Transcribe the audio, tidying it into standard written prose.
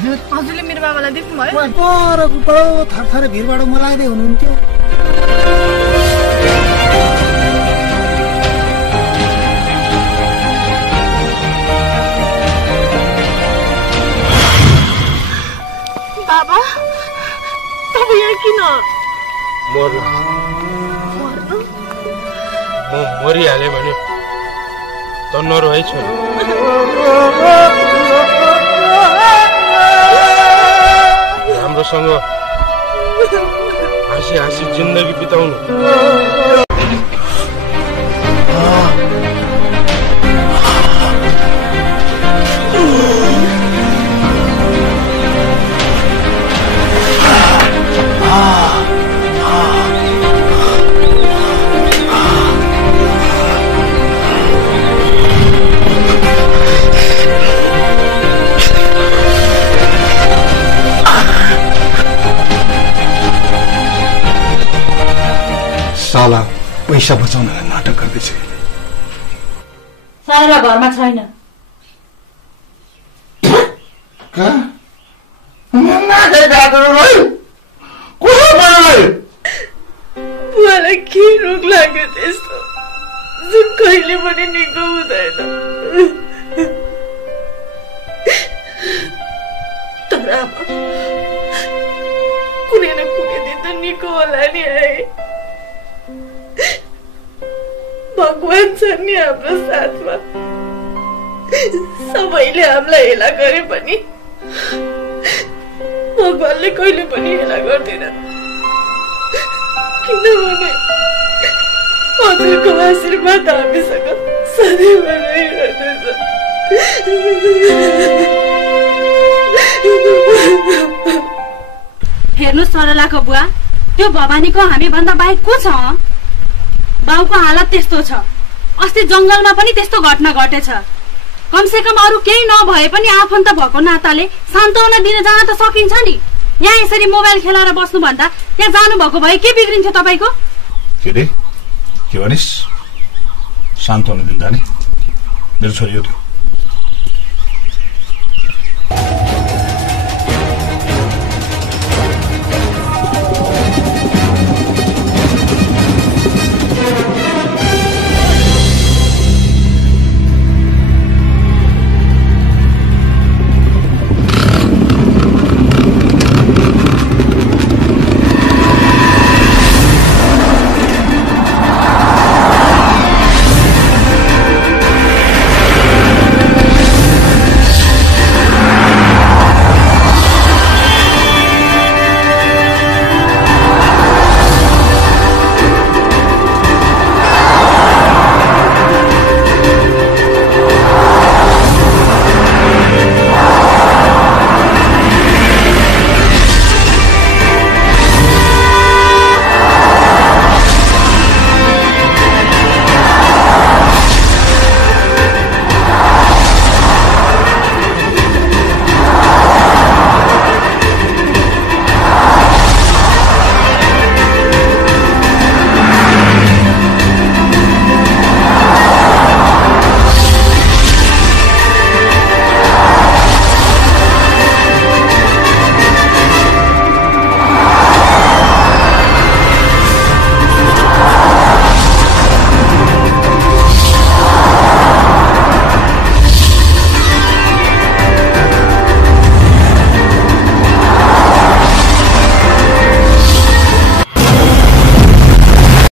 हजुरले मेरो बाबालाई देख्नुभयो? पर थरथर भिरबाट मलाउँदै हुनुहुन्थ्यो। बाबा तपाईँ यहाँ किन? म मरिहालेँ भने त नरोइ छोरी। राम्रोसँग हाँसी हाँसी जिन्दगी बिताउनु। साला पैसा बचाउनलाई नाटक गर्दैछ। साला घरमा छैन। बुवालाई के रोग लाग्यो त्यस्तो जुन कहिले पनि निको हुँदैन। तर अब कुनै न कुनै दिन त निको होला नि है। भगवान छ नि हाम्रो साथमा। सबैले हामीलाई हेला गरे पनि भगवानले कहिले पनि हेला गर्दैन। किनभने हजुरको आशीर्वाद हामीसँग सधैँ रहिरहनेछ। हेर्नु सरलाको बुवा, त्यो भवानीको हामी भन्दा बाहेक को छ? बाउको हालत त्यस्तो छ। अस्ति जंगलमा पनि त्यस्तो घटना घटेछ। कमसे कम अरू केही नभए पनि आफन्त भएको नाताले सान्त्वना दिन जान त सकिन्छ नि। यहाँ यसरी मोबाइल खेलाएर बस्नु भन्दा त्यहाँ जानु भएको भए के बिग्रिन्थ्यो तपाईको? के भनिस्? सान्त्वना दिँदा नि मेरो छोरी हो त्यो।